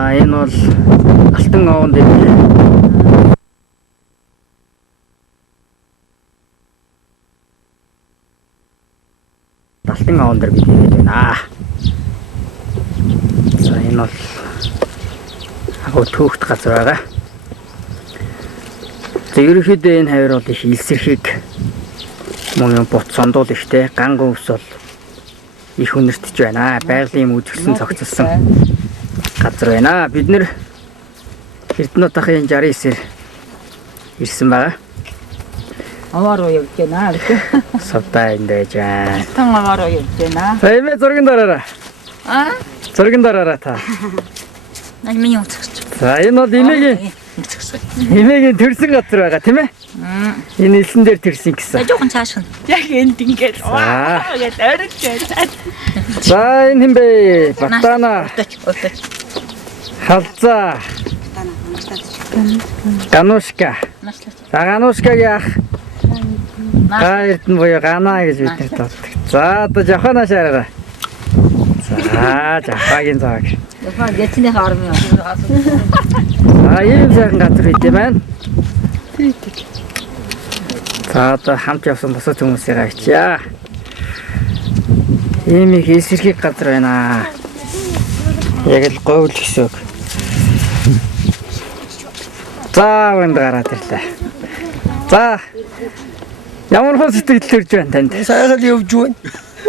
За энэ бол алтан овон дээр алтан овон дээр бид ирээд байна. За энэ бол агуу төөхт газар байгаа. За ерөнхийдөө энэ хавар бол их илсэрхийг мөн бут сондуул ихтэй ганган ус бол их үнэртэж байна. Байгалийн юм үзэсгэлэн цогцолсон газар байна. Бид нэр Эрдэнэт дахын 69-ээр ирсэн байгаа. Авааруу явж байна. Савтай энд байж байна. Тан авааруу явж байна. За имэ зургийн дараараа. Зургийн дараараа та. Наа миний утгач. За энэ бол имэгийн төрсөн газар байгаа тийм ээ? Энэ илсэн дээр төрсөн гэсэн. Жоохон цааш нь. Яг энд ингээд яг орж байна. За энэ хин бэ? Батана. Халзаа. Ганушка. За Ганушкагийн ах. Эрдэнэ буюу Гана гэж бид нар тооцдог. За одоо Жапанаа шаараа. За Жапагийн цаг. Япон дэцний хармын. За ийм сайхан газар үйдээ байна. За одоо хамт явсан бусад хүмүүсийг авчиа. Ийм их эсэрхийг газар байна. Яг л говьл гэсэн үг. За вэнд гараад ирлээ. За ямар хөө сэтгэл төрж байна танд? Сайхан явж байна.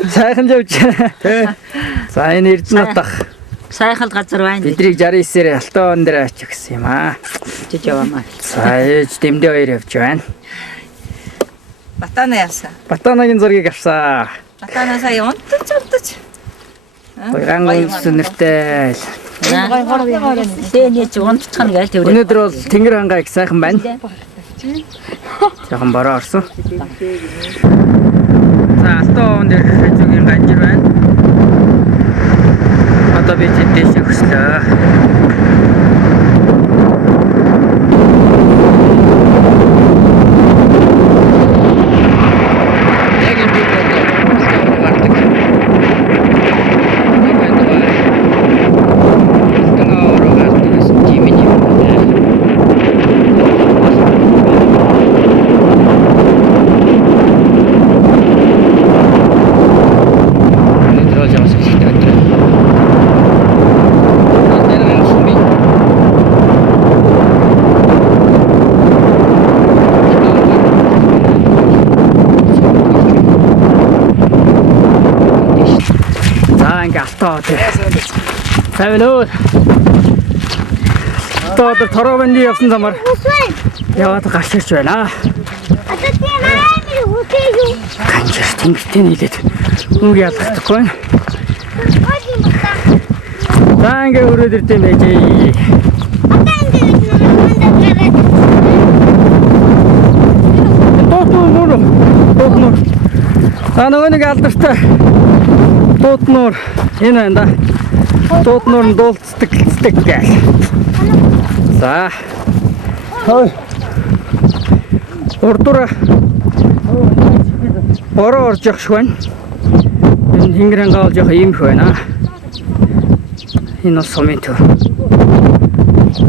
Сайхан явж байна. За энэ Эрдэнэт дах. Сайхан газар байна. Бидрийг 69-ээр алтан дээр ач гэсэн юм аа. Жиж яваа. За ээж дэмдээ хоёр явж байна. Батана явсан. Батанагийн зургийг авсан. Батана сая унтаж. Ганган сүнэртэй. Тэний ч унтчих нь гээл тэрээ. Өнөөдөр бол Тэнгэр хангаа их сайхан байна. Жохон бороо орсон. За алтан овон дээр хажуугийн ганжир байна. Одоо би тэдээс өгслөө. Тавилоо. Одоо тороонд явсан замаар яваад гарч ирж байна. Одоо тийм амар хөтэй юу? Ганжир тэнгэртэй нийлээд үг ялгахдаггүй байна. За ингээ өрөөд ирд юм байж. Одоо энэ дээр Дууд нуур. За нөгөө нэг алдартай дууд нуур энэ байна да. Дууд нуур нь дуулцдаг гээл. За. Хой. Урдуура бороо орж явах шиг байна. Энэ Тэнгэрэн гаал жоох юм их байна. Энэ бол сумын төв.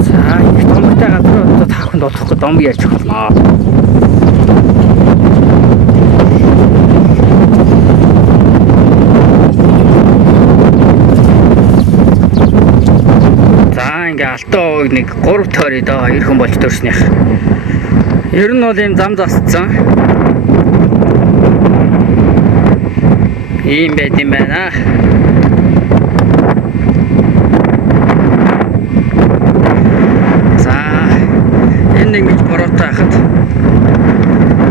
За, их томтой газар одоо таахын дуудахгүй дом ярьж болно. Алтан овыг нэг 3 тойроо доо ирхэн болж төрснийх. Ер нь бол ийм зам засцсан. Ийм байт юм байна. За энэ ингэж бороотой хахад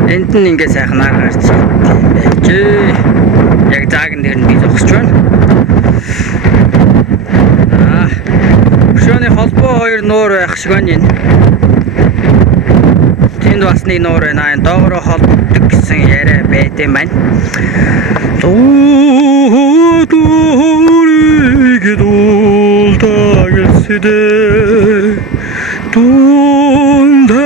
энд нь ингэ сайхнаар гарч байж. Яг заагн дээр нь би зогсож байна. Өшөөний холбоо хоёр нуур байх шиг байна энэ. Тэнд бас нэг нуур байна. Энэ доогороо холбогддог гэсэн яриа байт юм байна. Дүүрийг дуулдаг сэдэ дундайра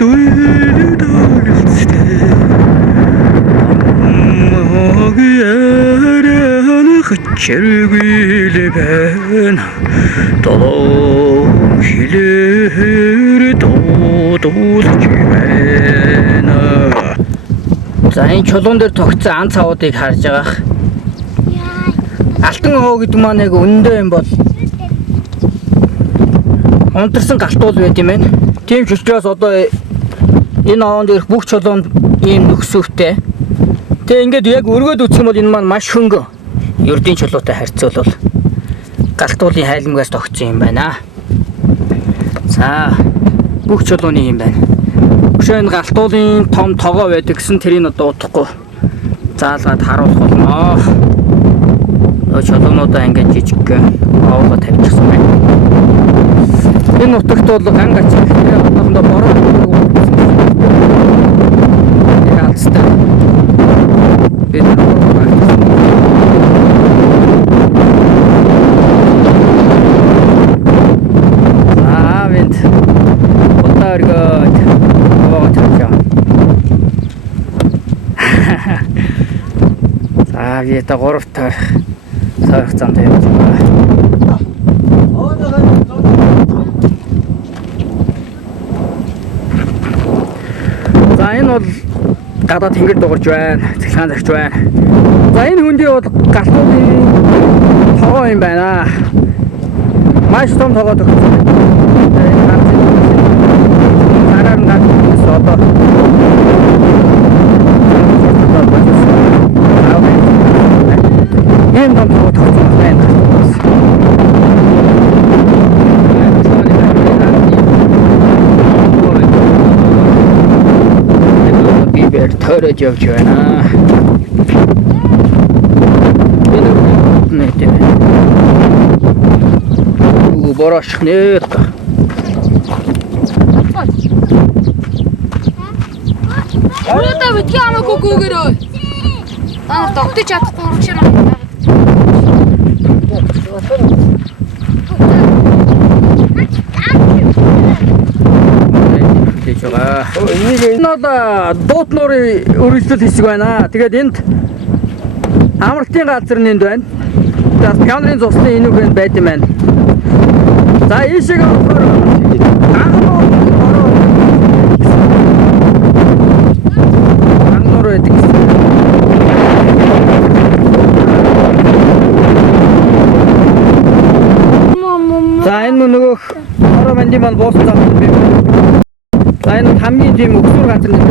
дуйдаг сэдэ мог ярэн Чэргүүл байна. Долоо хилээр дуудуулж байна. За энэ чулуун дээр тогтсон ан цавуудыг харж байгаа. Алтан хоо гэдэг маань яг үнэндээ юм бол унтарсан галтуул байт юм байна. Тийм ч учраас одоо энэ овонд ирэх бүх чулуунд ийм нөхсөвтэй. Тэгээ ингээд яг өргөд үсэх юм бол энэ маань маш хөнгө. Ердийн чулуутай харьцуулбал галтуулын хайлмгаас тогтсон юм байна. За бүх чулууны юм байна. Өшөө энэ галтуулын том тогоо байдаг гэсэн тэрийг одоо удахгүй заалгаад харуулах болно. Чулуунуудаа ингээд жижиг овоо тавьчихсан байна. Энэ нутагт бол ган гач одоохондоо бороо яалцтай. Бид винт утааргад овоо тавьчихсан. За би та 3 таар сарх цаанд явж байгаа. За энэ бол гадаад тэнгэр дуурж байна. Цэглэгаан загч байна. За энэ хүндий бол галтуулын тогоо юм байна. Маш том тогоо тогтсон. Араар нь гадаас одоо ийм том тогоо тогтсон байна. Бибер төрөж явж байна. Нэг тийм. Борош нет. Ороо бит ямаагүй гүгээрөө. Тогтож чадахгүй урагш юм. Энэ бол дуут нуурын үргэлжлэл хэсэг байна. Тэгээд энд амралтын газар нэнд байна. За пионерын цусны энүүх нь байд юм байна. За ийшээ болохоор анхнуур байдаг. За энэ нөгөөх ороо мандин маань буусан зам юм. За энэ хамгийн тийм өгсөр газар нэг.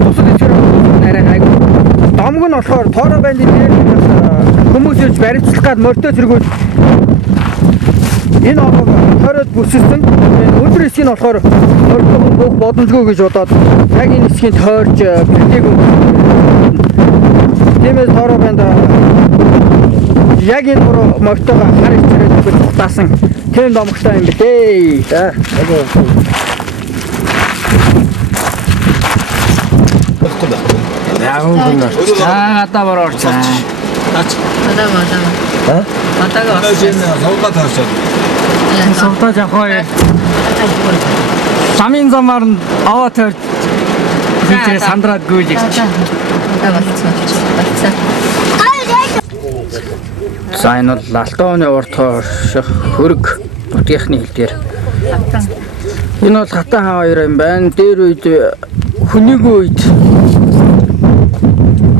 Бусад эцгээр арай гайгүй. Домг нь болохоор тоороо бандын дээр хүмүүс ирж баримтлах гад морьтой зэргүүл энэ овог хороод бүсэлсэн. Өдөр хэсгийг нь болохоор морьтой буух боломжгүй гэж бодоод яг энэ хэсгийг тойрж бэлдээгүй. Тиймээс тоороо банд яг энэ морьтойгоо хар ичрээд цуглаасан тийм домогтой юм билээ. За. Яг үгүй. Гадаа борооч. Тач. Гадаа. Гадаа гоо. Савдаа таашаа. Савдаа жахаа. Самын замаар нь аваа төр. Хитээ сандраад гүйж ирч. За энэ бол алтооны урт хойших хөрөг нутгийнхны хил дээр. Энэ бол хатан хаа хоёр юм байна. Дээр үед хүнийгүй үед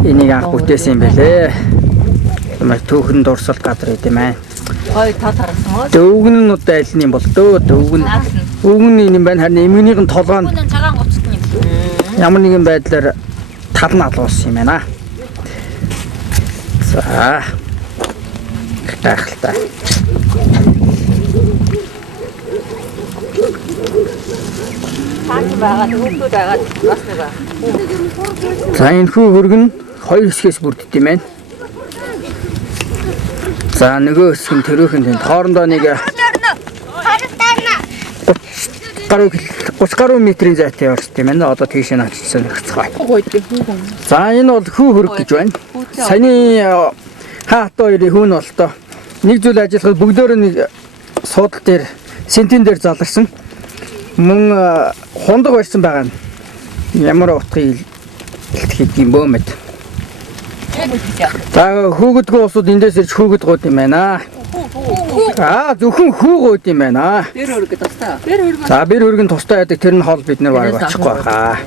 энийг анх бүтээсэн юм байлээ. Ямар түүхэн дурсалт газар гэдэг юм аа. Хоёр тал харсан уу? Дөвгөн нь удаа аль нь юм бол дөө дөвгөн. Өвгөн юм байна. Харин эмгэнийх нь толгой нь цагаан гоцсон юм. Ямар нэгэн байдлаар тал нь алуулсан юм байна. За. Гайхалтай. За энэ хүү хөрг нь хоёр хэсгээс бүрддэг юм байна. За нөгөө хэсэг нь төрөөхөн тэнд хоорондоо нэг 30 гаруй метрийн зайтай явуулсан юм байна. Одоо тийш нь очсон хэвцээ. За энэ бол хүү хөрг гэж байна. Саяны хаат хоёрын хүүн бол тоо нэг зүйл ажиллахад бүгдөө нэг суудал дээр сентин дээр заларсан. Мөн хундаг барьсан байгаа нь ямар утгыг илтгэх юм бөө мэд. За хүүгэдгүү усууд эндээс ирж хүүгэд гууд юм байна. Зөвхөн хүүгүүд юм байна. За бэр хөргөн тустай байдаг тэр нь хоол бид нар баг очихгүй хаа.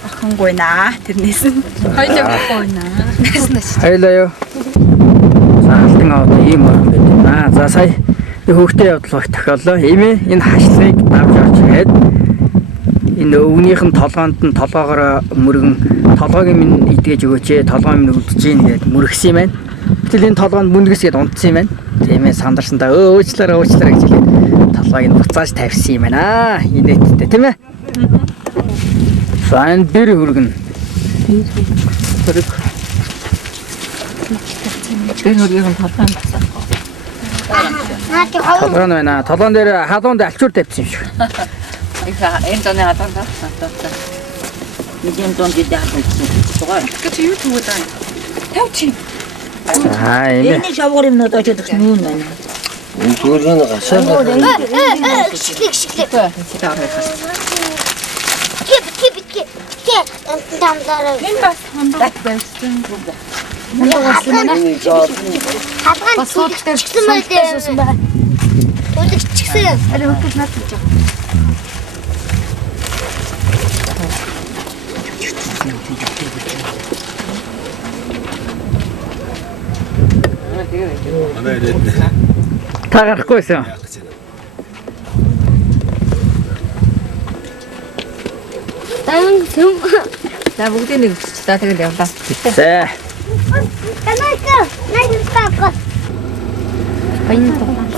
Ахангүй наа тэрнээс нь. Хоёул авахгүй наа. Хайлаа юу. За алтан аваад ийм орон байдаг. За сая хөөхтэй явдлах тохиоллоо. Имээ энэ хашлыг авч орж ирээд энэ өвгнийхэн толгоонд нь толгоогоор мөргөн толгойг минь идгэж өгөөч. Толгой минь өвдөж гин гээд мөргсөн юм байна. Гэтэл энэ толгоонд бүндгэс гээд унтсан юм байна. Тиймээ сандарсандаа өөчлөөрэй гэж хэлээд толгойг нь буцааж тавьсан юм байна. Инээдтэй тийм ээ. За энэ бэр хөргөн. Тэр хөргөгийн толгойн басаа. Толгой нь байна. Толгойн дээр халуунд алчуур тавьсан юм шиг. Энэ тоны хатан та. Нэг юм тонд дээр хатан. Гэж юу түүгээд байна. Тавьчих. Энэ шавгар юм надад ч өгсөн юм байна. Энэ төргөн гашаа. Шиклэг. Дамдаа. Энэ бас хондоо байсан. Хадган чигсэн байлээ. Үлэг чигсэн. Ари хөтөл надад. Та гарахгүйсэн. За бүгдийг нэг өччихлээ тэгэл явлаа. За.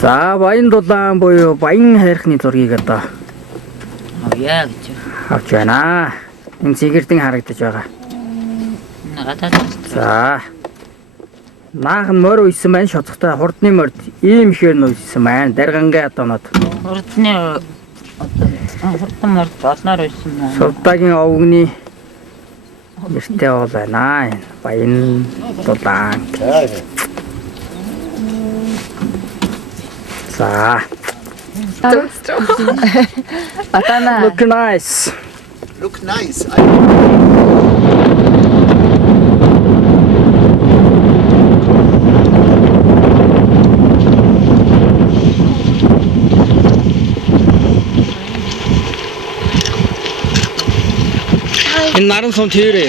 За баян дулаан буюу баян хайрхны зургийг одоо Яа гэж. авч байна. Энэ цэгэрдэн харагдаж байгаа. Надад За. Наахан морь уйсан байна шоцготой хурдны морд ийм ихээр нь уйсан байна. Даргангийн одоонод. хурдны хурдан морд олноор байсан юм. Сувдагийн овгны нэртэй бол байна. Энэ баян дулаан. За. Батана. Look nice. Look nice. Энэ наран сум тэрээ.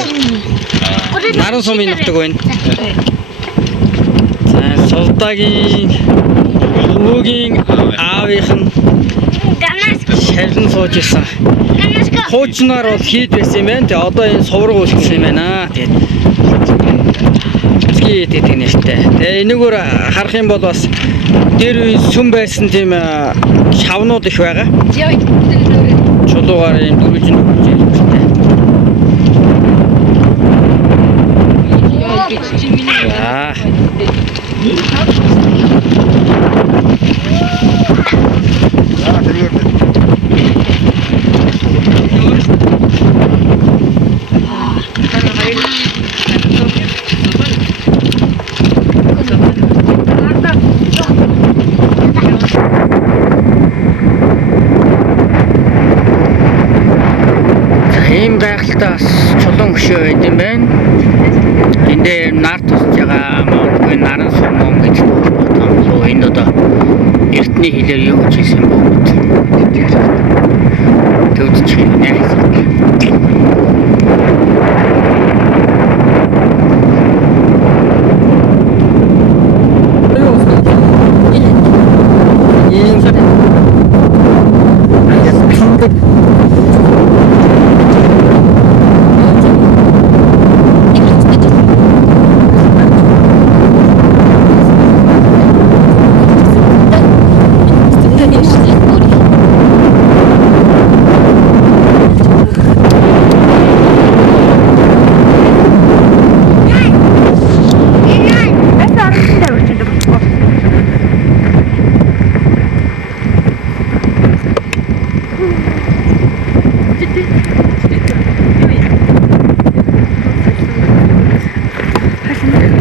Наран сумын нутаг байна. За Сувдагийн өвгийн аавынх нь шалан сууж исэн. Хуучнаар бол хийд байсан юм байна. Тэгээ одоо энэ сувраг үлдсэн юм байна. Тэгээд гэдэг нэртэй. Тэгээ энэгээр харах юм бол бас дээр үе сүм байсан тийм шавнууд их байгаа. Чулуугаар юм дөрвөлжин өгч ирсэн. За. Ийм гайхалтай бас чулуун хөшөө байд юм байна. Энд дээр нар тусж байгаа магадгүй наран сум юм гэж бодлоо. Энэ одоо эртний хэлээр юу гэж хэлсэн юм бэ? Төвдчих юм нэ.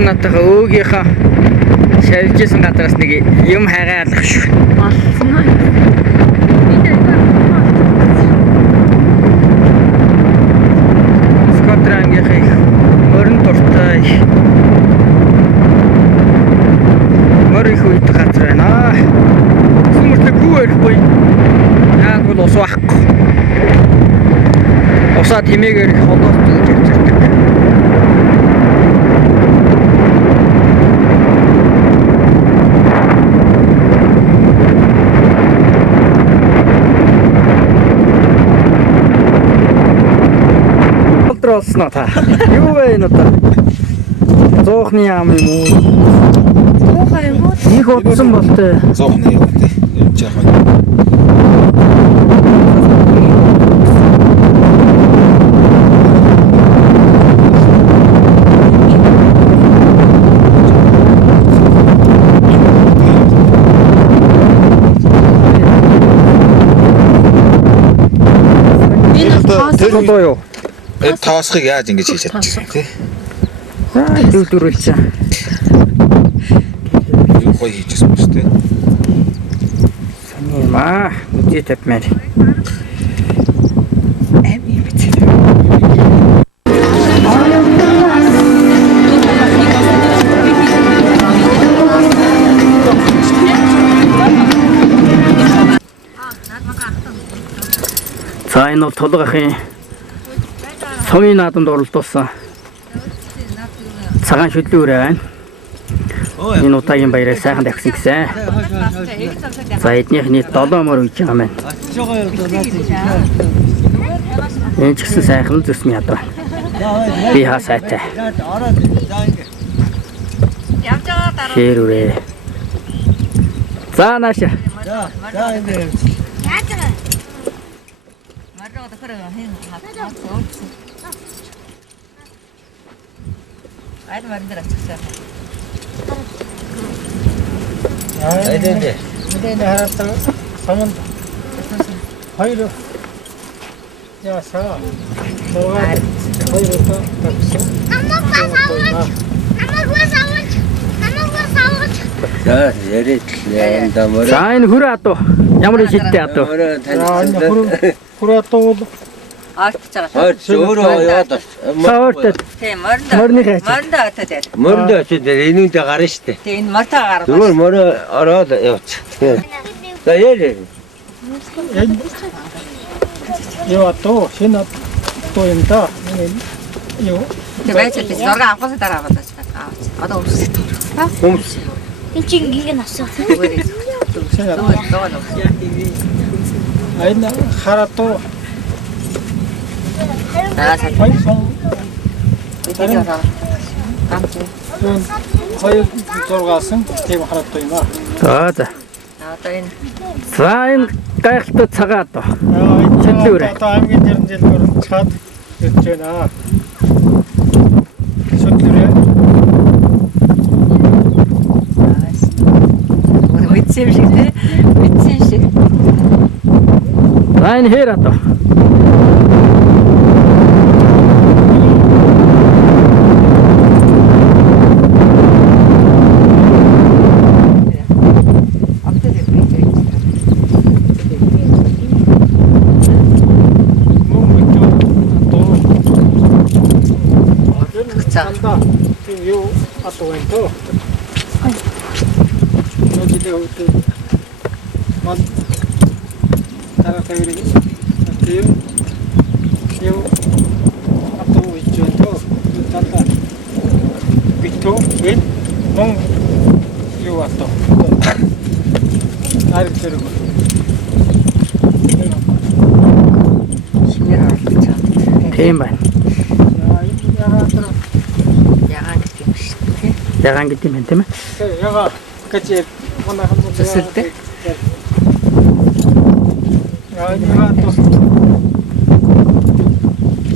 Натаха өөгийнхаа шавьжсэн гадраас нэг юм хайгаа алах шүү. Болсон уу? Скотрангийнхаа мөрөн дуртай тэмээгээр их холоос зүүж авчирдаг. Олдролсноо та. Юу вэ энэ одоо? Зоохны яам юм уу? Муухай юм уу? Их удсан болтой. Зоохны юм тий. Юм жаахан. Тэр одоо юу? Тоосхыг яаж ингэж хийж чадчих тий. Дүүрүүлсэн. Юу гоё хийчихсэн юм шүү дээ. Сони маа, үгүй тавьмаар. За энэ бол Тулгахын Сумын наадамд оролдуулсан цагаан шүдлүүр байна. Энэ удаагийн баярыг сайхан давхсан гэсэн. За эднийх нийт 7 мөр үйж байгаа маань. Энэ ч гэсэн сайхан зүсмийн ядуу. Би хаа сайтай. Хэр үрээ. За нааша. 아이도 만들어 쳤어. 아이들 무대에 하나씩 사면 하이로 야사 뭐가 하이로 또 tapos Ama gua sawat. Ama gua sawat. Ama gua sawat. За яриад дамар. За энэ хүрээ адуу. Ямар шидтэй адуу. 후라또 아, 진짜. өөрөө яваад Саортад 대 머리다. 머리가 있지. 머리다 같아 대. мөрөндөө очиж энүүндээ гарна штэ. 대 머리다 가라. Зүгээр мөрөө ороод явц. За яа. 요또 신나 또 인다 요 대 매체 대 너가 아파서 따라가다. 아, 아도 없어. Энэ чинь гинг насаа. 신나 너가 넣어. 아이나 하라또 나 잘. 하이송 이거 가. 감지. 하이 들어가서 대고 하라또 이마 За за. 나또 인. За энэ гайхалтай цагаан адуу. 또 암긴 데는 젤거는 차 있잖아 솥들에 우리 위침식인데 위침식. За энэ хэр адуу. 산다 요 아토엔토 여기데 오트 만 따라가기를 요 아토 있죠도 산다 비토 웬몽요 아토 나를 들고 Тийм байна. Ягаан гэдэг юм тийм ээ. яга гэж манай хамт Зүсэлтэй. яга то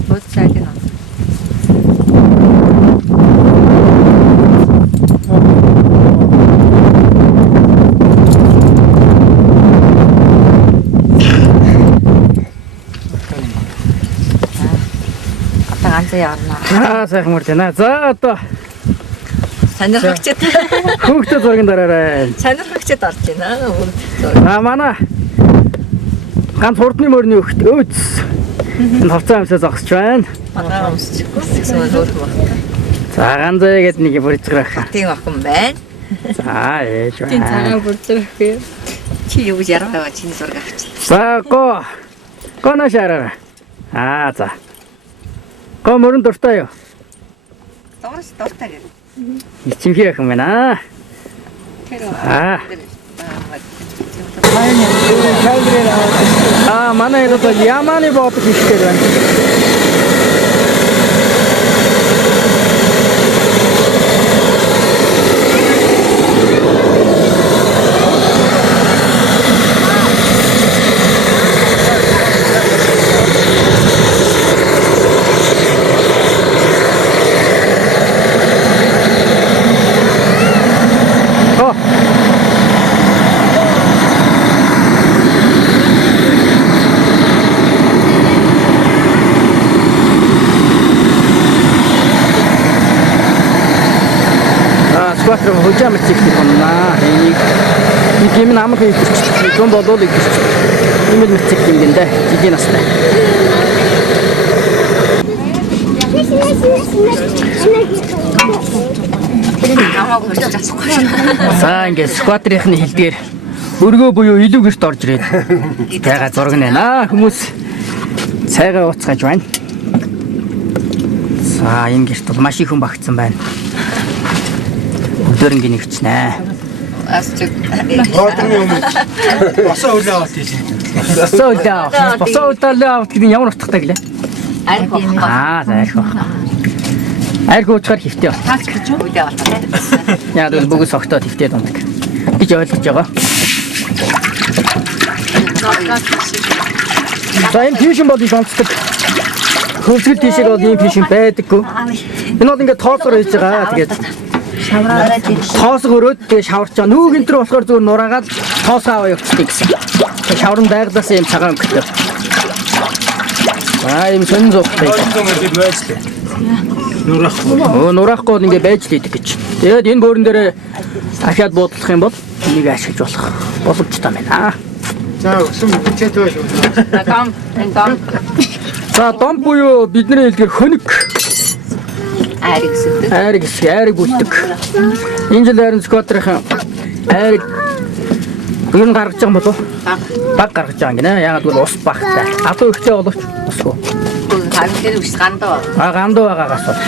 뭐 잘 되나? 아빠 앉아야 안 나. За сайхан мөр тэнэ. За одоо 잔열 흑짓. хүүхдээ зургийн дараарай. 잔열 흑짓 орчихна. За манай ганц хурдны мөрний өгт өөц. Энэ хавцаа амсаа зогсож байна. манай өмсч. Тэгсэн өөр баг. За ганцаа гээд нэг бүрцгэрэх. Тийм ахгүй байна. За ээж Тийм байна. цагаан бүрцгэрэх. Чи юу гэж яргаа чиний зураг авчих. За го. Гоношараа. За. Гоо мөрөн дуртай юу? Доорс дуртай гэх. Ичимхий ах юм байна. Аа. Манай одоо Яманы бодог хийхээр байна. Скватер хожаамч их юмнаа. Энийг юм намайг хийх юм болоо л гэж. Имэл мэцэг юм гэнэ. Жижиг настай. За ингээд скватерийнхны хэлдгээр өргөө буюу илүү гэрт орж ирээд тайга зураг нэ. Хүмүүс цайгаа ууцгааж байна. За энэ гэрт бол маш их хүн багтсан байна. Өдөрөнгө нэгчнэ. Босоо үлээ аваад тийш. Босоо үлээ аваад гэдэг нь ямар утгатай гэлээ? Айрх. За айрх уучгаар хөвтэй байна. Тас гэж үлээ аваад. Яг л бүгд согтоод хөвтэй дундаг. Гэж ойлгож байгаа. За энэ фишн бол их онцлог. Хөвсгөл тийшээ бол ийм фишн байдаггүй. Энэ бол ингээд тооцоор хийж байгаа. Тэгээд тоос өрөөд тэгээ шаварч байгаа. Нүүг энэ төр болохоор зүгээр нураагаад тоос аваа явчихдаг гэсэн. Шаврын байглаас юм цагаан өнгөтэй. Ийм сонин зовтой. Нураахгүй бол ингэ байж л идэг гэж. Тэгээд энэ бөөрөн дээр дахиад буудлах юм бол энийг ашиглаж болох боломжтой байна. За өсөм бичээд байна. За дом буюу бидний хэлгээр хөнөг. Айрыг бүтдэг. Энэ жил харин скватерийн айрыг юу гаргаж байгаа юм болов? Баг гаргаж байгаа гинэ. Ягаад гэвэл ус багтай. Адуу ихтэй боловч усгүй. Хандлын ус гандаа. Гандуу байгаагаас бол.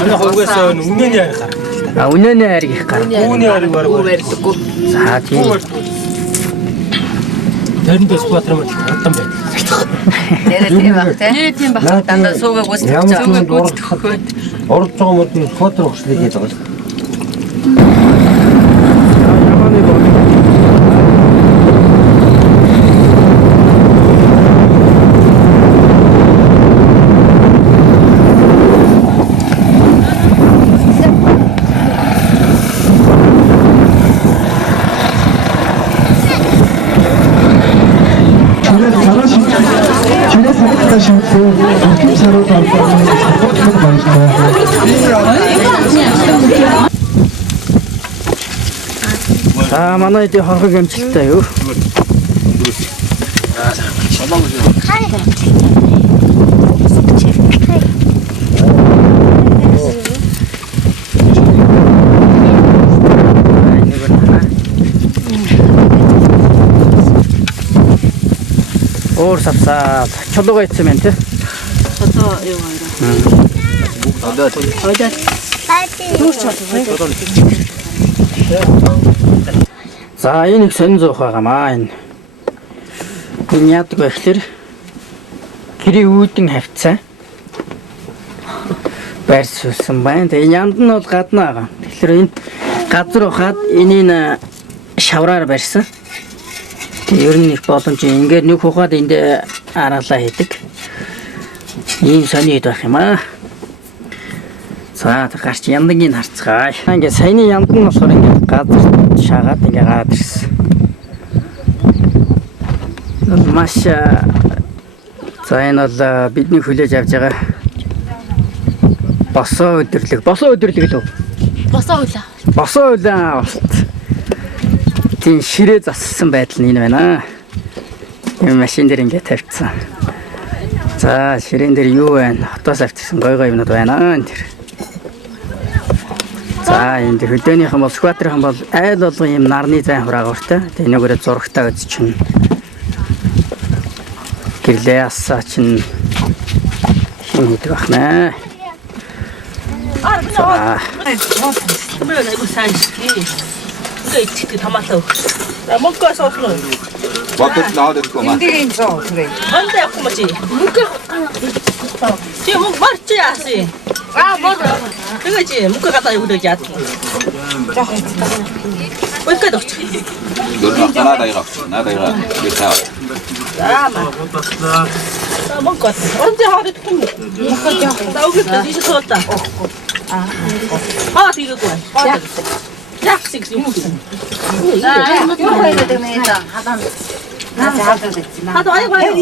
Манай хөвгөөс үнэний айрыг гаргав. Үнэний айрыг их гаргав. Үүний айрыг Үвэрдэггүй. За тийм. Тэрэндээ скватер мөн хатан байна. Тийм баг. Дандаа суугаа гүйцэтгэж Орж байгаа мөрөнд скватер өгчлээ гэдэг байгаа. Яманы бод. Манай эдийн хорхог амжилттай юу? Уур савсаад чулуугаа ицсэн байна те. одоо юу гайраа. Хойдоо. За энэ их сонин зуух байгаамаа энэ. Энэ яадаг вэ гэхээр гэрээ үүдэн хавцаа. Барьсуулсан байна. Тэгээ янд нь бол гадна байгаа. Тэгэхээр энэ газар ухаад энийг шавраар барьсан. Тэгээ ер нь их боломж ингээд нэг ухаад энд араалаа хийдэг. Ийм сони хэд байх юм аа. За гарч яндангийн харцгаая. Ингээд саяны янд нь болохоор ингээд газар шагаад ингээд гараад ирсэн. Маш за энэ бол бидний хүлээж авч байгаа босоо өдөрлөг лөө. Босоо үлээ. Тийм ширээ зассан байдал нь энэ байна. Энэ машин дээр ингээд тавьчихсан. За ширээн дээр юу байна? Хотоос авчихсан гой юмнууд байна энэ тэр. За энэ хөдөөнийхэн бол скватерийнхэн бол айл болгон юм нарны зайн хураагаартай. Тэгээ нөгөөрөө зурагтаа үзчихнэ. Гэрлээ асаа чинь хийдэг байна. За. 그러면 이거 사이즈기. 이거 이치트 담았어. 나 먹고 소스는. 와도 나와도 있고 막. 안돼 고마지. 먹고. 지금 먹 맛있지 않지? 먹어. 그거지. 먹고 갖다 이거 되지 않지? 자. 어디까지 넣지? 놀라 나다 이거. 나다 이거. 이거 아마. 나 먹고 왔다. 언제 하루 통 먹고 나 오겠다. 이제 더웠다. 아, 이거 뭐야? 약식 좀 먹자. 하도 아니 봐요.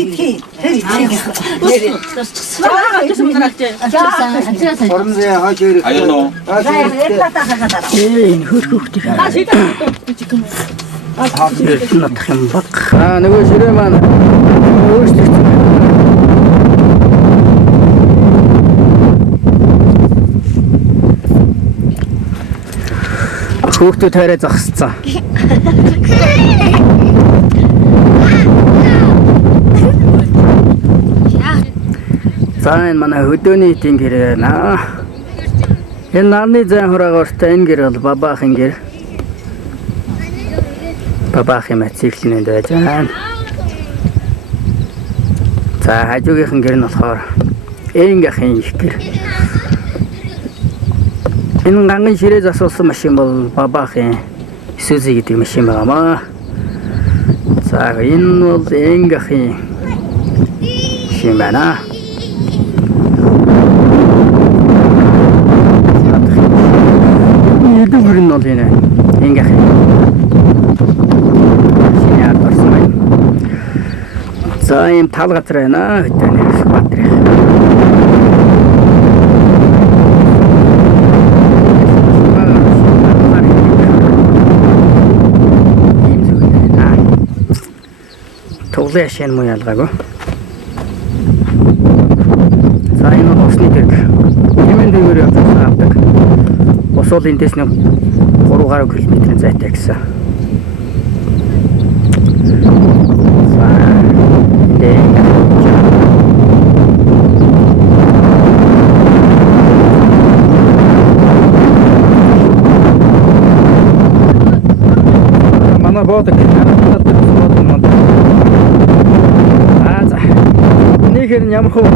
아이노. Хөрхөхдөө. 나 진짜 Надах юм баг. Нөгөө ширээ маань өөрчлөгдсөн. Хүүхдүүд тойроо зогсцсон. За энэ манай хөдөөний эдийн гэр наа. Энэ нарны зайн хураагаартай энэ гэр бол бабаахын гэр. Бабаахын мацэглэнэнд байж байна. За хажуугийнхэн гэр нь болохоор энгийнхэн их гэр. Энэ ганган ширээ засуулсан машин бол бабаахын Isuzu гэдэг машин байгаамаа. За энэ бол энгийнхэн машин байна. Эдгээр нь бол энэ энгийнхэн шинээр орсон байна. За ийм тал газар байна. Хөдөөний Сүхбаатар. Тоглоом шин муу ялгаагүй. За энэ бол усны дэрэг. Хэмээн дээгүүр явдаг. Ус бол эндээс нэг 3 гаруй километрийн зайтай гэсэн. За Манай боодог. за. Нэхэр нь ямар хөө.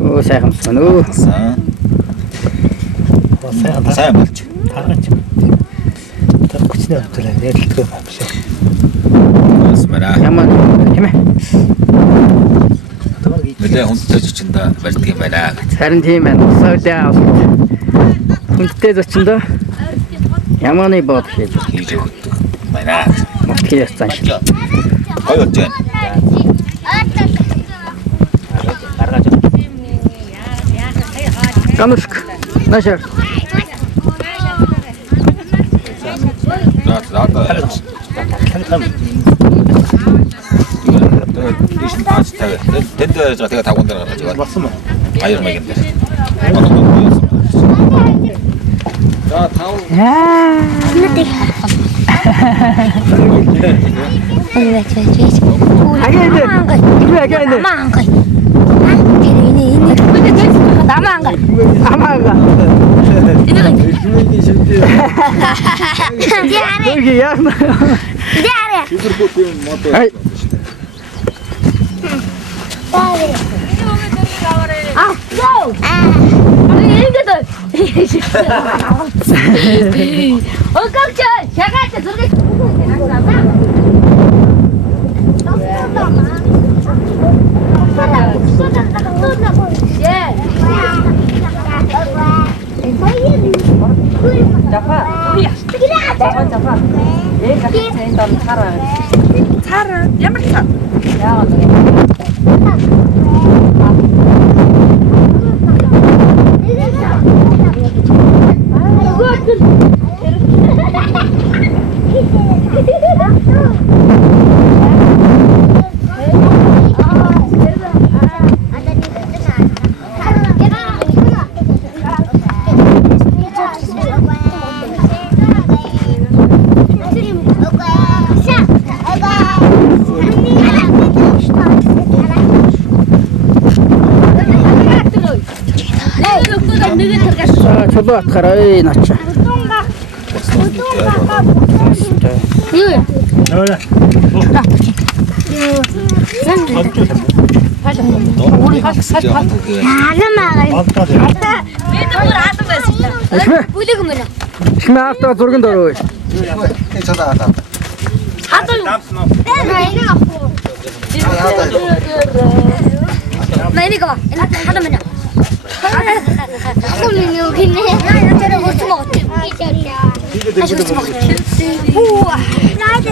Оо сайхан байна уу. сайн болж. Смара. Ямар тийм ээ. Нэлээ хүнтэй зочиндоо барьдаг юм байна. Харин тийм байна. Саудаа хүнтэй зочиндоо ямааны бод хийж Байна. мөтгий яцсан шиг. Гой болж байна. Камушк. Нашар. Ишин пач тавь. Тэнд тэгээ тавган дээр гаргаж байгаа. Болсон уу? Аяр маяг энэ. За тав. Ага. чулуу атахаар ой наача. Ихмээ автаа зурганд ороо. 나 이거 봐. 하나만요. 하나만요. 여기네. 나 저래 못 먹었대. 다시 못 먹었대. 우와. 나한테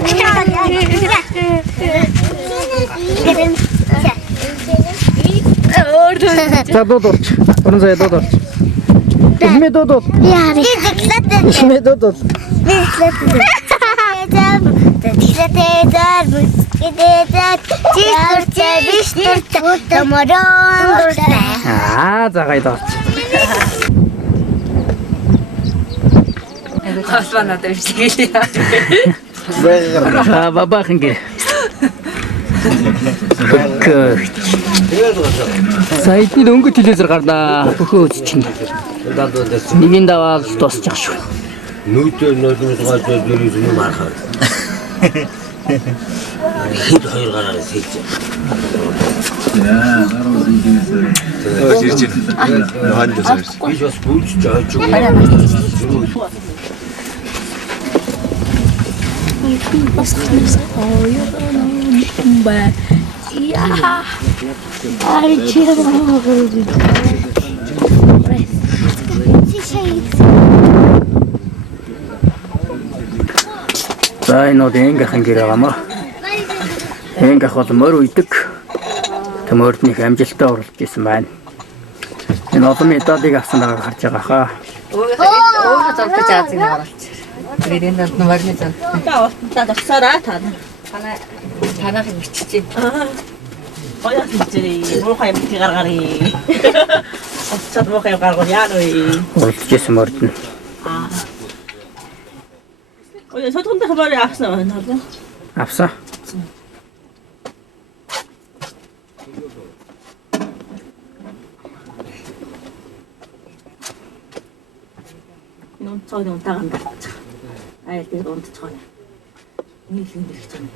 За дуудуулч. Орон заяа дуудуулч. Ихмээ дуудуул. 야, 이제 Ихмээ дуудуул. За гайдаач. Хасванаад ирчихээ. Бабахан гээ. Сайтны өнгө телевизээр гарнаа. Бөхөө үзчихнэ. Нэгийн даваал дуусчих шүү. Нүдээр нөлөөс гаж дөрөв юм арахаа. Хэд хоёр гараар сэлж. Ирж байна. Хандсан. Би бас бүлж жаач юм. За энэ энгэхэн гэр байгаамаа. Энгэх бол морь үйдэг. Төмөрднийх амжилттай оруулж исэн байна. Энэ олон медалийг авсан байгаа харж байгаа хаа. Өөрөө залгаж аазыг оруулж. Тэгээд энэ номерны зал. За засаараа та. Танах юм бичиж. Ояа хийжээ. Муухай юм гаргарыг. Оцод муухай гаргар яа нөө. Оруулж исэн морьд нь. Ояа соtonda хабар яасан байна. Авсан. Нон цааны унтагаан даа. Айл дээр унтчихоо. Нийлэн дэрч байна.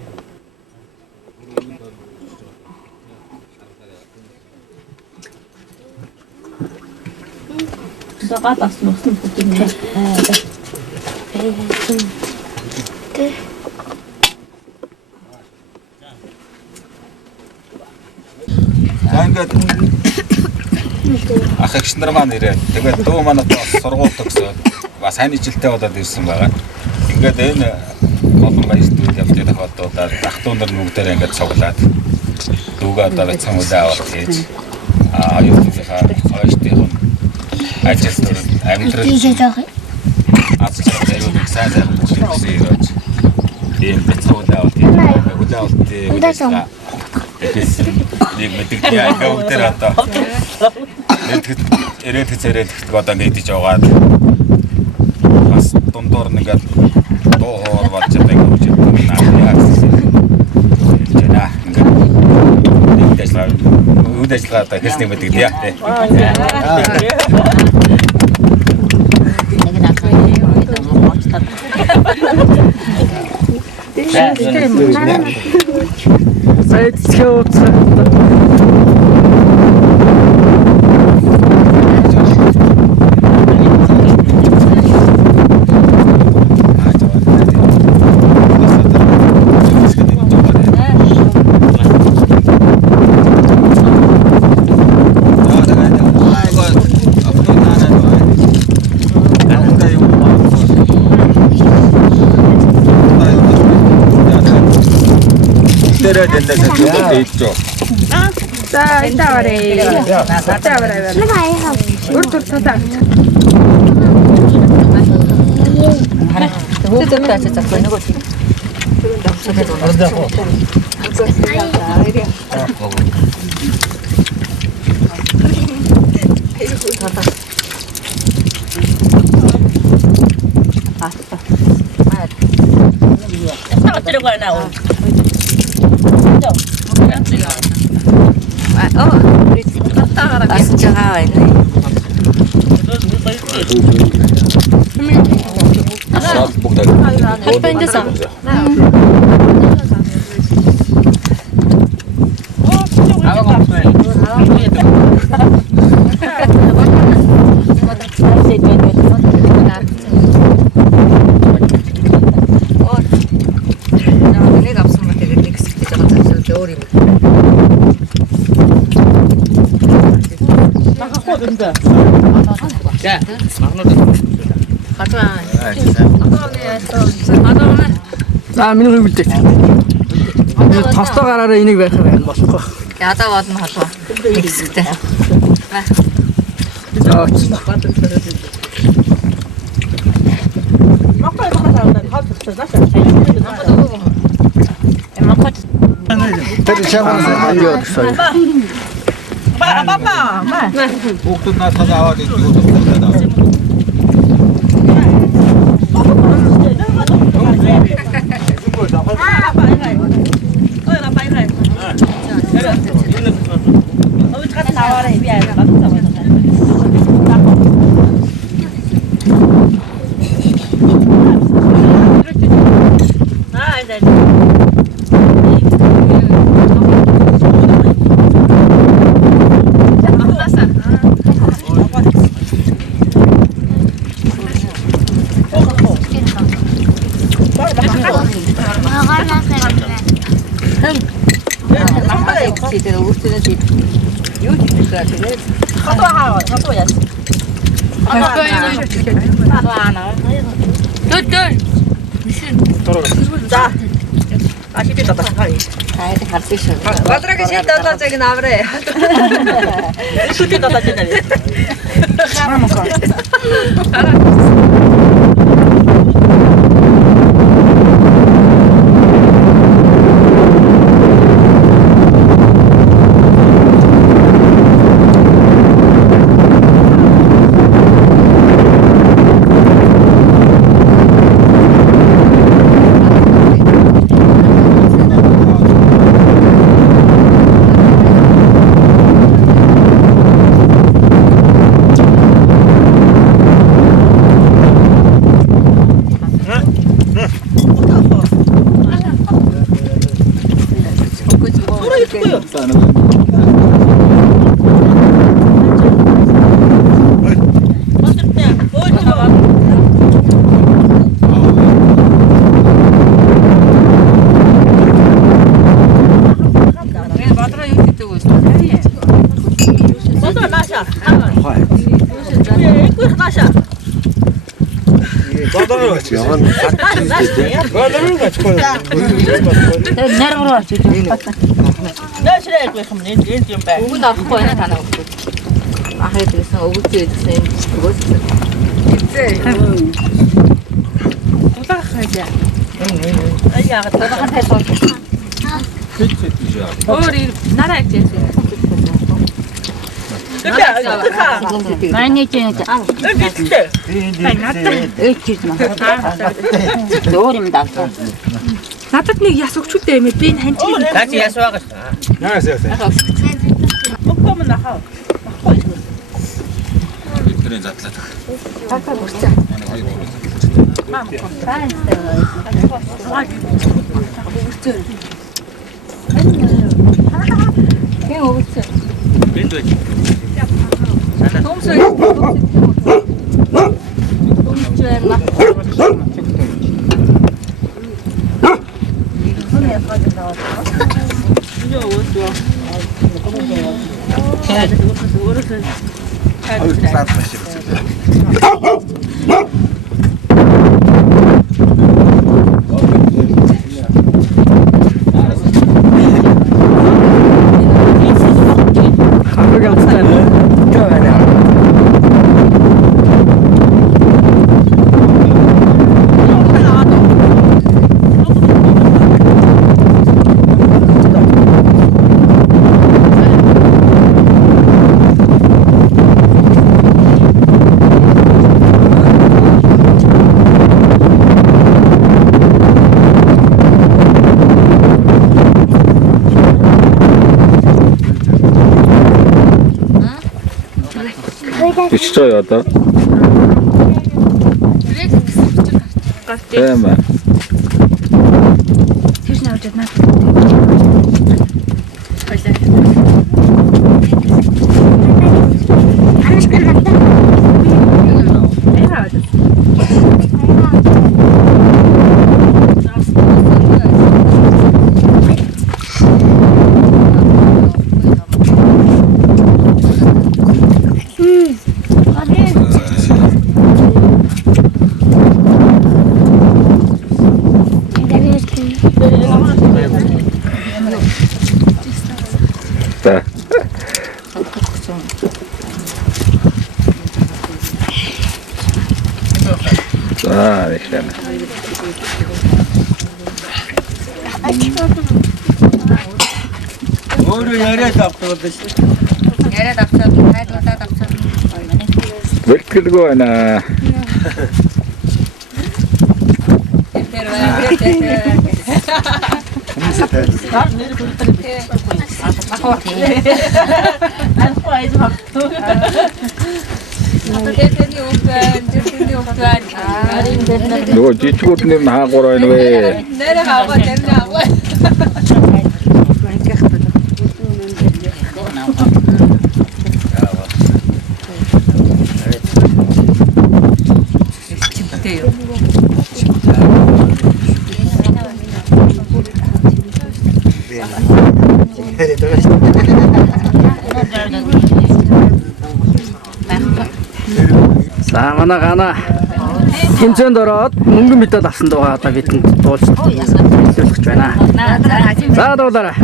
Сагатас нөхсөн бүтээн. За ингээд ах эгч нар маань ирээд тэгээд дүү манад бас сургууль төгсөөд бас сайн ижилтэй болоод ирсэн байгаа. Ингээд энэ олон баяр студид явж байгаа хотуудаар ах дүү нар бүгдээрээ ингээд цуглаад дүүгээ одоо бацхан үлээ авах гэж аюулынхаа хойштын ажил амьдрал Аюулыг сайн хийж ийм бацхан үлээ авах тийм үлээ авах нэг мэддэг яа гавтер одоо эрээд хэцэрээд одоо нэгдэж яваад бас дундуур нэгээд дуу хоор болж байгаа юм шиг байна. Жана ингээд үдээжлээ одоо хэлсний мэддэг яа тий. Сайд чөөц. За энэ таварэ. Таварэ. Үрдүр цадаа. Хөдөлгөөн тааж зах нөгөө. За миний хөвөлдөг. Тостоо гараараа энийг байхаар байна болохгүй. Ядаа болно холоо. Хэсэгтэй. Хүүхдүүд наасаа аваад идэх Батраг шил дадаж наврэ. Шүтээ дадаж байна. Бүгд авахгүй байна танаа өгөх. Ахаа дээсэн өгөөч гэсэн юм өгөөч. Улаах хаяа. Аяа гадаа тайлбар. Өөр нараа гэж. Манай чинь өөр юм даасан. Надад нэг яс өгчүүтэй юм би энэ ханчиг. Наач яс байгаа шүү. Яас. Өгөө мөн ахаа. Тэрэн задлаа. Ичж байгаа одоо. Тийм ээ. Тэрс навж надад. За. За, ихлэм. Өөрөө яриад авдаг л шүү. Яриад авчаад хайдлуудаад авчаад. Бэлтгэлгүй байна. Тэр байна. Нөгөө жижигүүд нэм хаагуур байна вэ? Нэрээ хаагаа тэрнээ аваа. За манай гана тэмцээнд ороод мөнгө мэдээд авсан дуугаа одоо бидэнд дуулж хэлүүлж байна. За дуулаарай.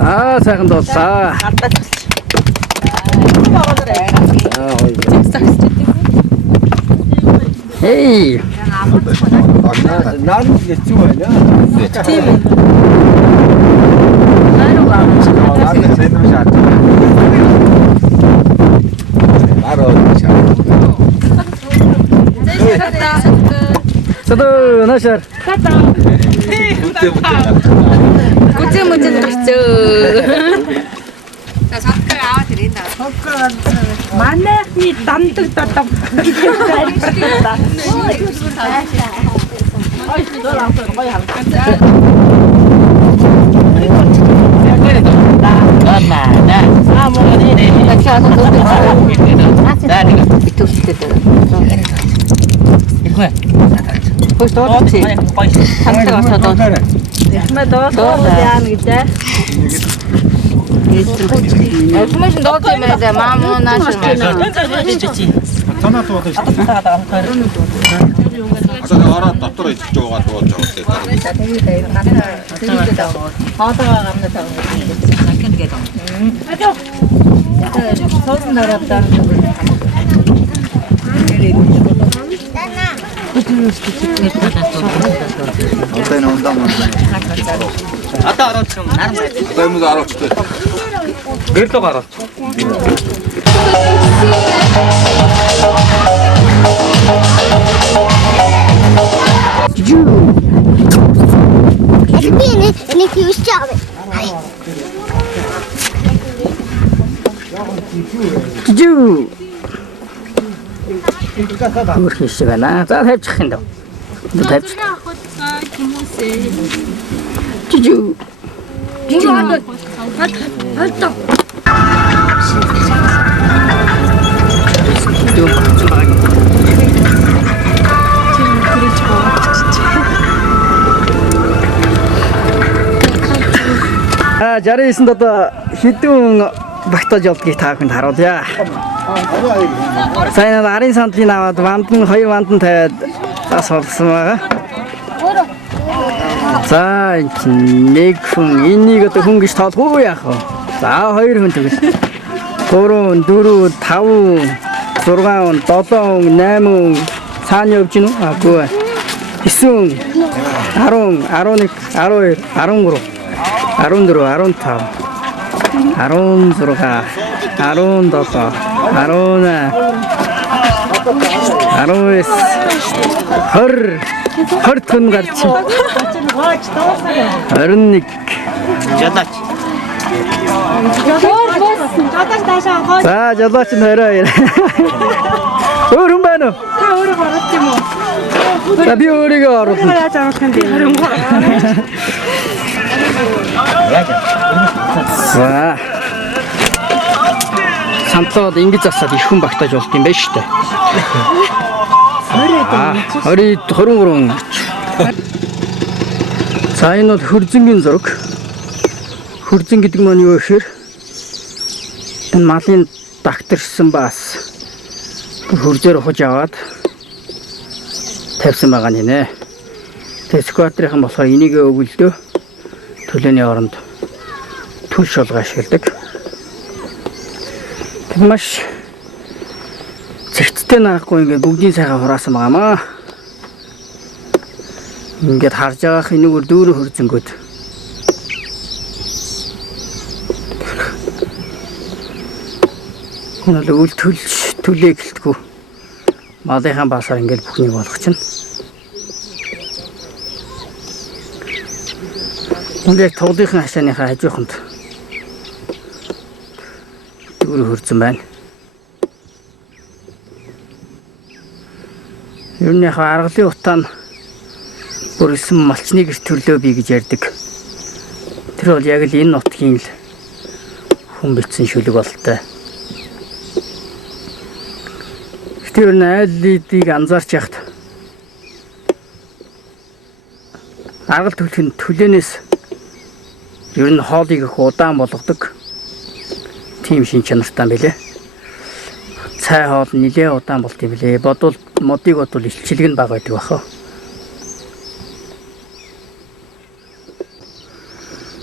Аа сайхан дууллаа. Хей. Наад хэцүү байна. Тийм ээ. Наад зэдэм шат. Мароо шат. Садо нашар. Гүцээ мөчөд гарчөө. За садкаа аваад ирэнэ. Манайхны дамдаг дадам. Ой, дөрөв гоё харагдана. ороод дотор ичж байгаа дууж Нэг юусч байгаа. Жүү. Хөрх шиг байна. За тавьчих юм даа. Тавьчих. Жүү. Жарисэн одоо хідүүн багтааж явдгийг та бүхэнд харуулъя. Сайн нарын сандлын аваад вандан 2 вандан тавиад бас болсон байгаа. За нэг хүн энийг одоо хүн гэж тоолох уу яах вэ? За 2 хүн тэгвэл 3, 4, 5, 6, 7, 8 цаана явж гинүү? Аагүй. 9, 10, 11, 12, 13, 14, 15, 16, 17, 18, 19, 20 хүн гарч. 21. Жадаач. За жадаач нь 22. Өөр хүн байна уу? Та өөрөө гаргаж юм уу? За би өөрийгөө оруулна. Яаж авах юм бэ? За. Самтлаад ингэж засаад их хүн багтааж болт юм байна шүү дээ. 23. За энэ бол хөрзөнгийн зураг. Хөрзөн гэдэг маань юу гэхээр энэ малын дагтарсан бас хөрзөөр ухаж аваад тавьсан байгаа нэ. Тэгээ скватрийнхан болохоор энийг өгөлдөө төлөөний оронд түл шолгоо ашигладаг. Тэг маш зэгцтэй нарахгүй ингээд бүгдийн сайхан хураасан байгаамаа. Ингээд харж байгаах энэгээр дүүрэн хөрзөнгөд. Энэ л үл төлөө гэлтгүү. Малынхаа басаар ингээд бүхнийг болгочихно. Үнд яг тоглохын хашааныхаа хажууханд дүүрэн хөрзөн байна. Ер нь яг аргалын утаа нь бүрэлсэн малчны гэрт төрлөө бий гэж ярьдаг. Тэр бол яг л энэ нутгийн л хүн бичсэн шүлэг болтой. Тэр найллыг анзаарч яхад аргал төлөх нь төлөөнөөс ер нь хоолыг их удаан болгодог. Тийм шин чанартай байлээ. Цай хоол нэлээ удаан болт юм билээ. Бодвол модыг бодвол илчилэг нь бага байдаг бахаа.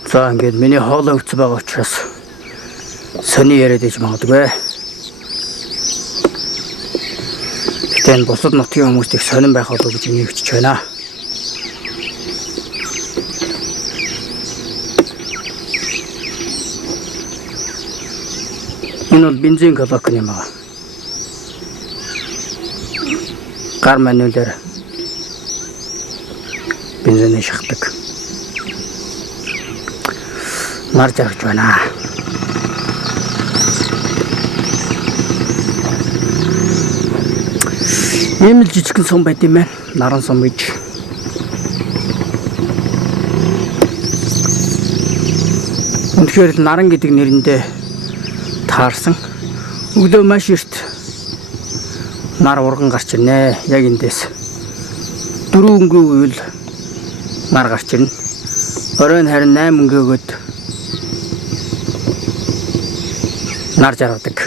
За ингээд миний хоолоо өвцө байгаа учраас сони яриад иж магадгүй. Гэтэ энэ бусад нутгийн хүмүүст их сонирн байх болов гэж энийг хүчиж байна. Энэ бол бензин колонк юм аа. Гар мануулаар бензин шахдаг. Нар жаргаж байна. Ийм л жижигхэн сум байт юм байна. Наран сум гэж. Үнэхээр наран гэдэг нэрэндээ таарсан Өглөө маш эрт нар урган гарч ирнэ. Яг эндээс 4 өнгийн үйл нар гарч ирнэ. Оройн харин 8 өнгөөгөөд нар жаргадаг.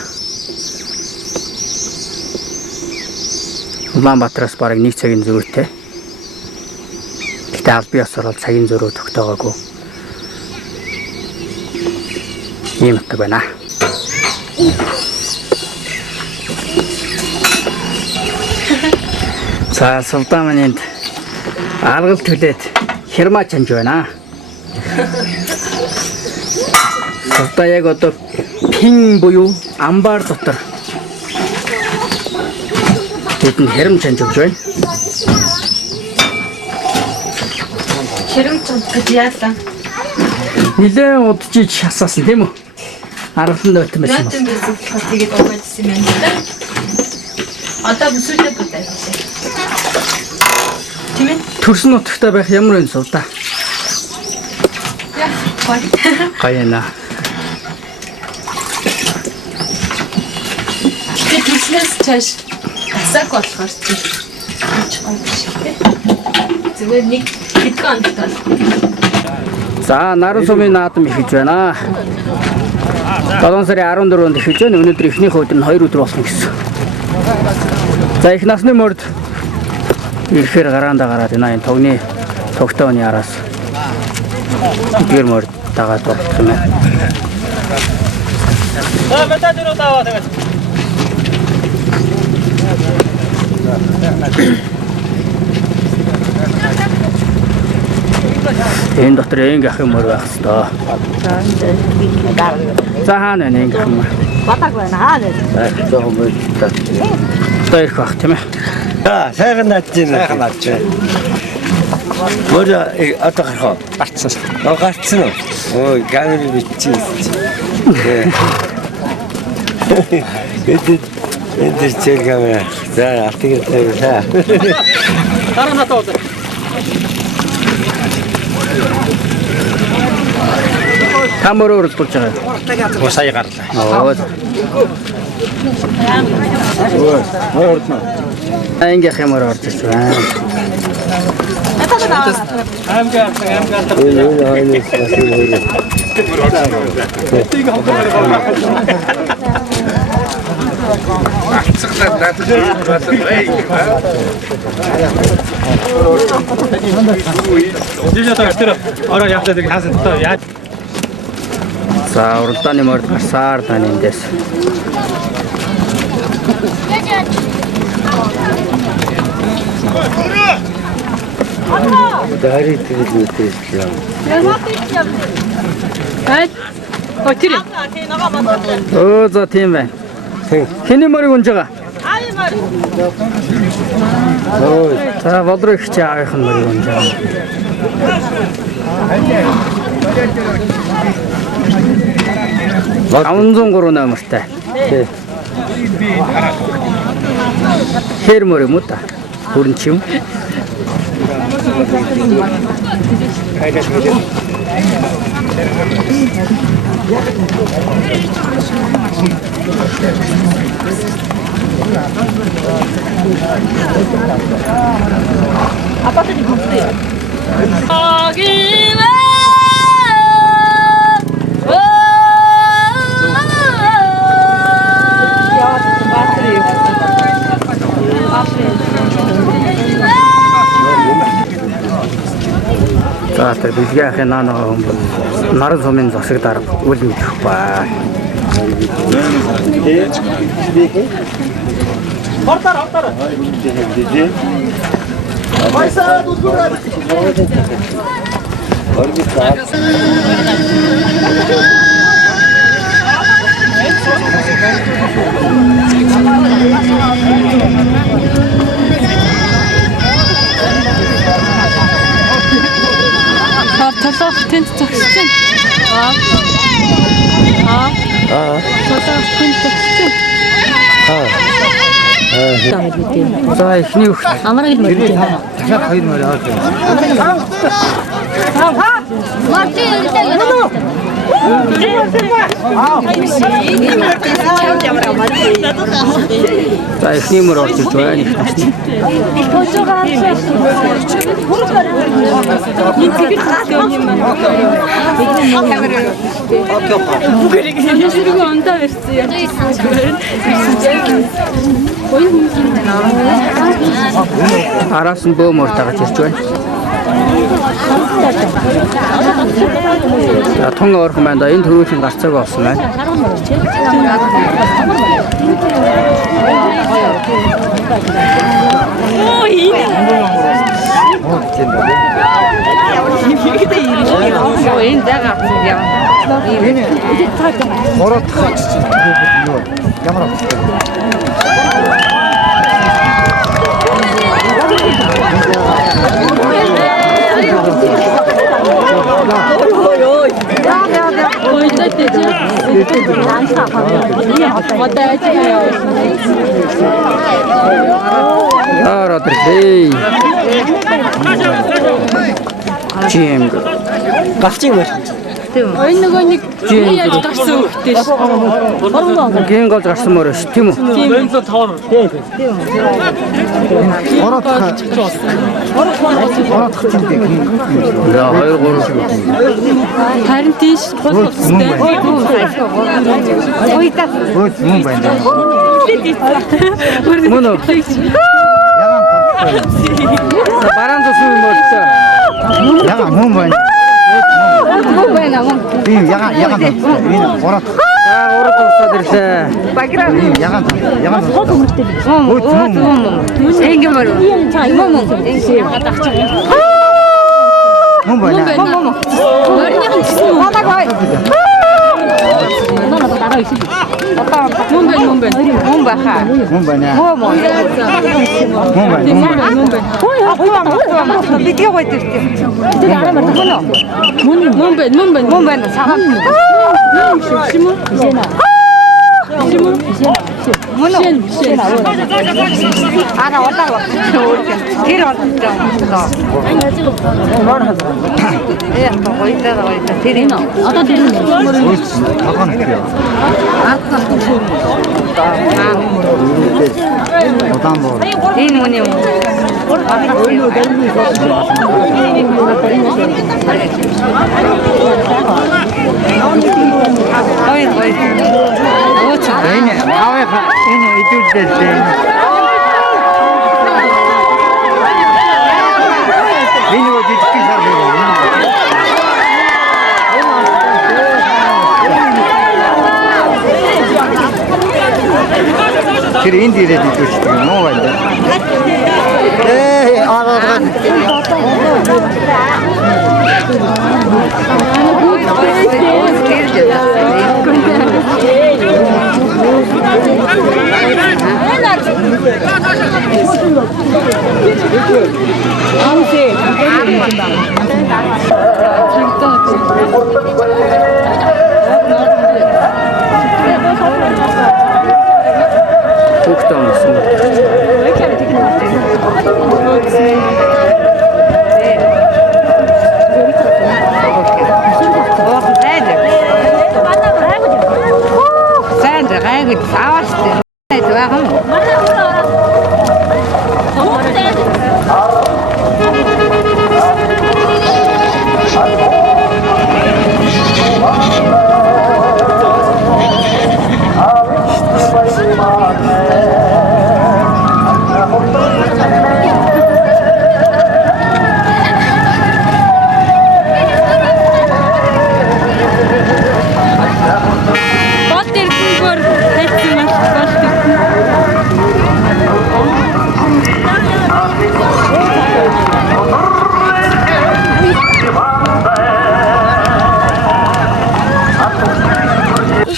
Улаанбаатараас бараг 1 цагийн зөрүүтэй. Гэтэ аль бие осоор бол цагийн зөрүү тогтоогоогүй. Ийм утга байна. За Сулдааманд аргал түлээд херма чанж байна. Сулдаа яг одоо пин буюу амбар дотор тэдэн хэрэм чанж өгч байна. Хэрэм чанж гэж яасан? Нилээн удажиж хасаасан тийм үү? Аргалан нойтон байсан. Нойтон байсан болохоор тэгээд угаажсан юм байна. Одоо бүсүүлээ бүдээ. Тийм ээ. Төрсөн нутагтаа байх ямар вэ Сулдаа? Яа, Гаяна. тэгээд төрснөөс цааш асааг болохоор тийм. Зүгээр нэг хэдэн онд тал. За наран сумын наадам ихэж байна. 7 сарын 14-нд ихэж байна. Өнөөдөр эхнийх өдөр нь 2 өдөр болсон гэсэн. За их насны морд ирэхээр гараандаа гараад байна. Энэ тогны тогтооны араас гэр морд дагаад болох юм байна. Энэ дотор энгийн ах юм байх хэвээр. За хаана вэ энгийн юм? Батаг байна хаа нэ. Одоо ирэх бах тийм ээ. Аа, сайхан надж байна. Мөр одоо гарах. Гарцсан. Гарцсан уу? Ой, камер бичсэн. Энд чиг камера. За, артиг тавиа. Дараа натаа. Камер өрөлдөж байгаа. Оо сая гарлаа. Оо. Энгийн камер орж ирсэн байна. За уралдааны морд гарсаар тань эндээс. Дари тэгэл үтээс юм. Оо за тийм байна. Хэний морийг унж байгаа? Ой, за бодроо их чи аахын морийг унж байгаа. Аванзон 3 номертай. Хэр мөр юм уу та? Хүрэн чи юм? 아빠들이 봤어요. За тэр билгээ ахын наа наран сумын засаг дарга үл мэдэх ба. Ортор. Майса дутураа. Толгойд тэнд зогсож байна. Толгойд тэнд зогсож байна. За ихний хөх Амраг л мөрөд байна. дахиад 2 мөр аваад байна. Мартин За эхниймөр орж иж байна. Их насны. Араас нь бөөмөр дагаж ирж байна. За тун орхон байна да. Энэ төрөлийн гарцааг олсон байна. Араатрэй. Жим. Галчин мөр. Энэ нөгөө нэг яаж гарсан хөхтэй ш. Гин гол гарсан мөр ш, тийм үү? За 2 3 Харин тийш гол устай. мөн байна. Мөн үү? Бараан тусуу юм бол яга мөн байна. Мөн байна мөн. Тийм яга энэ 3 тусаад ирлээ. Яга Энгэр мөр. Мөн. мөн байна. Мөрний гэсэн. Мөн баха. Мөн байна. Тэр энд ирээд идвэчдэг юм уу байна. Аа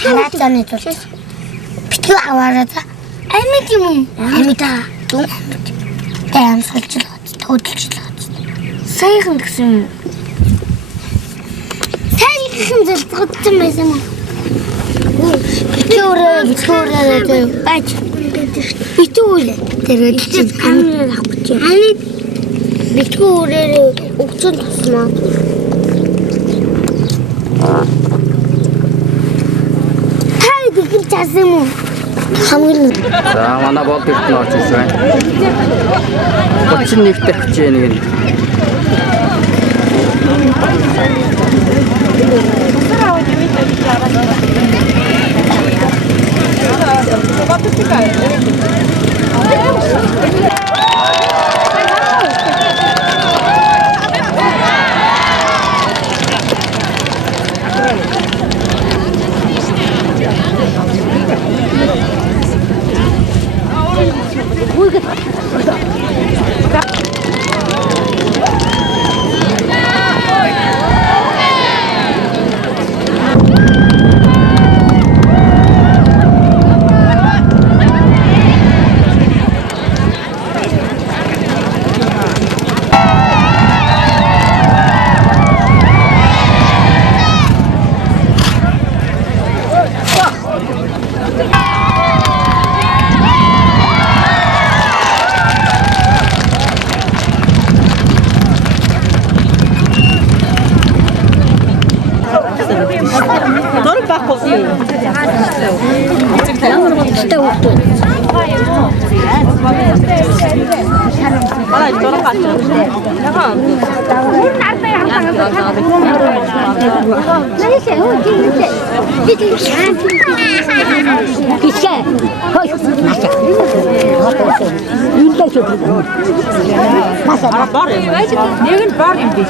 Санаатаны тул битгий аваараа амьд юм амьдаа дүү таамсгалжлаад төвдөлжлээд саяхан гэсэн сайн гэсэн зөвхөн байсан юм битүүрээ бач битүүрээ тэрэж камераар авч амьд битүүрээ өгцөн туснаа яасан юм уу? Хамгийн За манай болд эрдэнэ орж ирж байна. 31 дахь хичээнэг нь. 너를 바꿨어. 진짜 웃겨. 하나 너랑 같이. Нэг нь бор юм биш.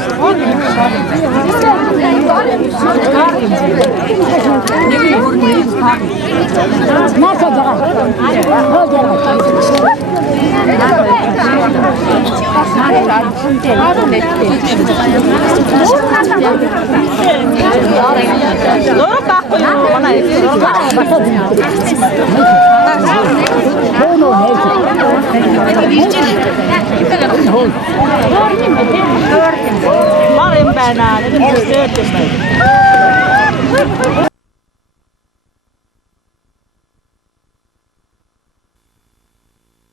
너를 바꿔요. 하나 Mar em байна.